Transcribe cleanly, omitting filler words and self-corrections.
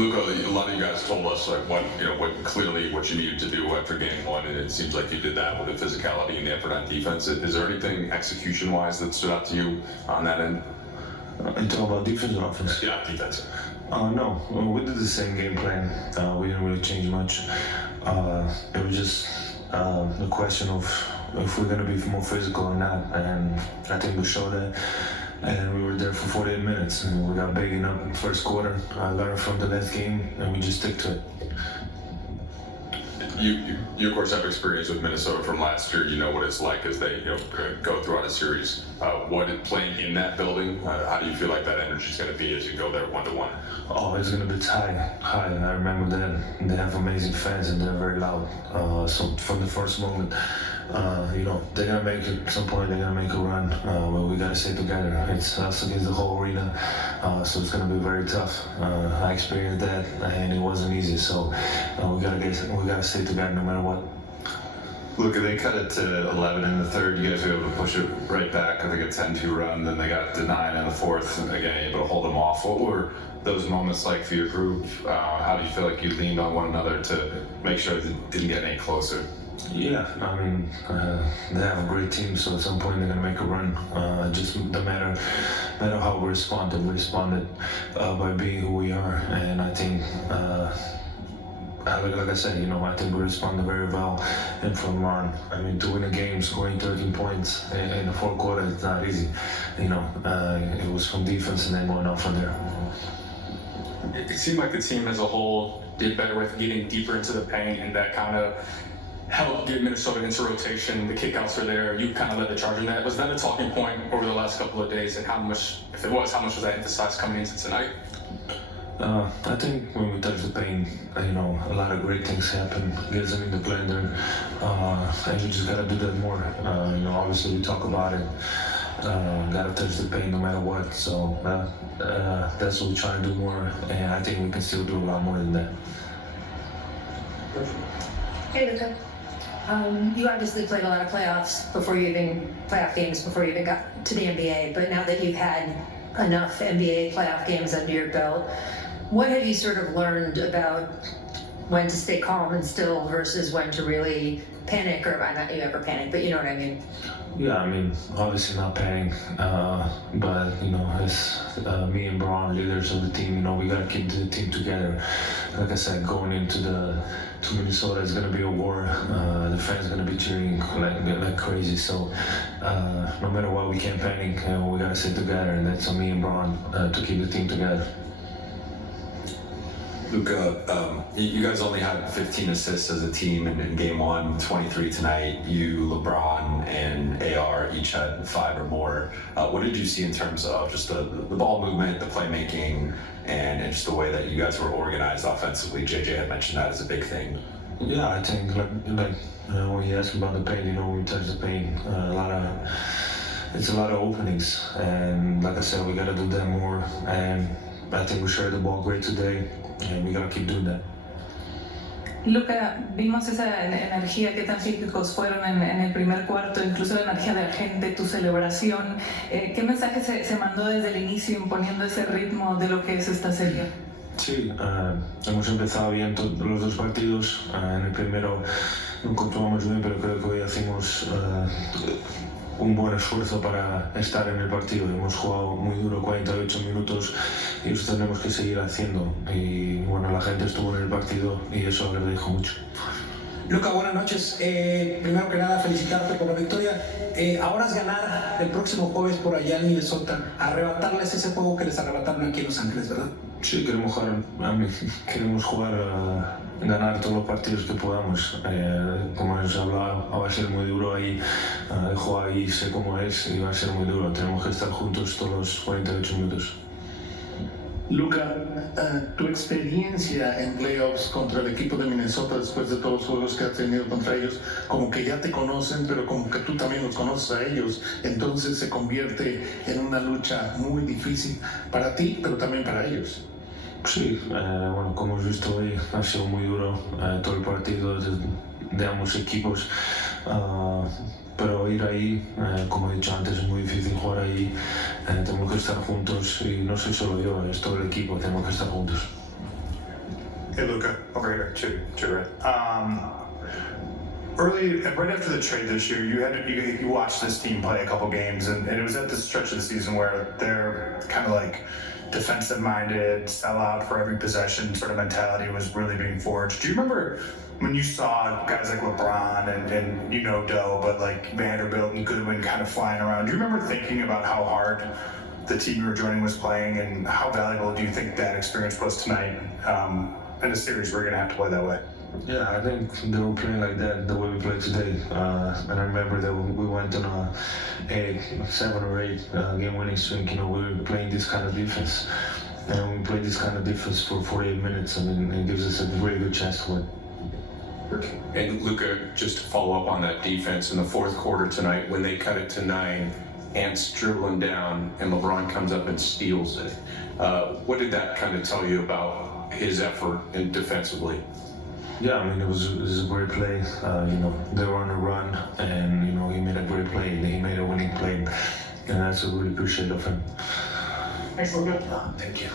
Luka, a lot of you guys told us like what you needed to do after game one, and it seems like you did that with the physicality and the effort on defense. Is there anything execution-wise that stood out to you on that end? You talk about defense or offense? Yeah, defense. No, we did the same game plan. We didn't really change much. It was just the question of if we're going to be more physical or not, and I think we showed that. And we were there for 48 minutes, and we got big enough in the first quarter. I learned from the last game, and we just stick to it. You of course have experience with Minnesota from last year. You know what it's like as they go throughout a series. Playing in that building? How do you feel like that energy is going to be as you go there 1-1? Oh, it's going to be high. And I remember that they have amazing fans and they're very loud. So from the first moment, they're gonna make it. At some point, they're gonna make a run. But we gotta stay together. It's us against the whole arena, so it's gonna be very tough. I experienced that, and it wasn't easy. So we gotta stay together no matter what. Luka, they cut it to 11 in the third. You guys were able to push it right back. I think a 10-2 run. Then they got to 9 in the fourth, and again able to hold them off. What were those moments like for your group? How do you feel like you leaned on one another to make sure it didn't get any closer? Yeah, I mean, they have a great team, so at some point they're gonna make a run. Just no matter how we responded. We responded by being who we are, and I think, like I said, I think we responded very well. And from on, I mean, to win a game, scoring 13 points in the fourth quarter, it's not easy. It was from defense and then going on from there. It seemed like the team as a whole did better with getting deeper into the paint, and that kind of helped get Minnesota into rotation. The kickouts are there. You kind of led the charge in that. Was that a talking point over the last couple of days, and how much was that emphasized coming into tonight? I think when we touch the paint, a lot of great things happen. Gets them in the blender, and we just gotta do that more. Obviously we talk about it. Gotta touch the paint no matter what. So that's what we try to do more, and I think we can still do a lot more than that. Hey, Luka. You obviously played a lot of playoff games before you even got to the NBA, but now that you've had enough NBA playoff games under your belt, what have you sort of learned about when to stay calm and still versus when to really panic, or not that you ever panic, but you know what I mean? Yeah, I mean, obviously not panic, but as me and Braun, leaders of the team, we gotta keep the team together. Like I said, going into Minnesota, it's gonna be a war. The fans gonna be cheering like crazy. So no matter what, we can't panic. We gotta sit together, and that's on me and Braun to keep the team together. Luka, you guys only had 15 assists as a team in game one, 23 tonight. You, LeBron, and AR each had 5 or more. What did you see in terms of just the ball movement, the playmaking, and just the way that you guys were organized offensively? JJ had mentioned that as a big thing. Yeah, I think like when you ask about the paint, when we touch the paint, it's a lot of openings, and like I said, we gotta do that more. And I think we shared the ball great today, and we gotta keep doing that. Luka, vimos esa energía, qué tan cíclicos fueron en el primer cuarto, incluso la energía de la gente, tu celebración. ¿Qué mensaje se mandó desde el inicio imponiendo ese ritmo de lo que es esta serie? Sí, hemos empezado bien los dos partidos. En el primero no controlamos bien, pero creo que hoy hacemos un buen esfuerzo para estar en el partido. Hemos jugado muy duro 48 minutos y eso tenemos que seguir haciendo. Y bueno, la gente estuvo en el partido y eso agradezco mucho. Luka, buenas noches. Primero que nada, felicitarte por la victoria. Ahora es ganar el próximo jueves por allá en Minnesota, arrebatarles ese juego que les arrebataron aquí en Los Ángeles, ¿verdad? Sí, queremos jugar ganar todos los partidos que podamos. Como hemos hablado, va a ser muy duro ahí. El juego ahí sé cómo es y va a ser muy duro. Tenemos que estar juntos todos los 48 minutos. Luka, tu experiencia en playoffs contra el equipo de Minnesota después de todos los juegos que has tenido contra ellos, como que ya te conocen, pero como que tú también los conoces a ellos, entonces se convierte en una lucha muy difícil para ti, pero también para ellos. Sí, bueno, como hemos visto hoy, ha sido muy duro todo el partido de ambos equipos. Pero ir ahí, como he dicho antes, es muy difícil jugar ahí. Tenemos que estar juntos y no soy solo yo, es todo el equipo, tenemos que estar juntos. Hey, Luka, over here, to right. Early, right after the trade this year, you watched this team play a couple games, and it was at this stretch of the season where they're kind of like defensive-minded, sell out for every possession sort of mentality was really being forged. Do you remember when you saw guys like LeBron and you know Doe, but like Vanderbilt and Goodwin kind of flying around? Do you remember thinking about how hard the team you were joining was playing, and how valuable do you think that experience was tonight in a series we're going to have to play that way? Yeah, I think they were playing like that the way we played today. And I remember that we went on a 7 or 8 game-winning streak. You know, we were playing this kind of defense, and we played this kind of defense for 48 minutes. I mean, it gives us a really good chance to win. And Luka, just to follow up on that defense in the fourth quarter tonight, when they cut it to 9, Ant's dribbling down, and LeBron comes up and steals it. What did that kind of tell you about his effort in defensively? Yeah, I mean, it was a great play. You know, they were on a run, and you know, he made a great play. He made a winning play, and that's what I really appreciate of him. Thanks, Luka. Thank you.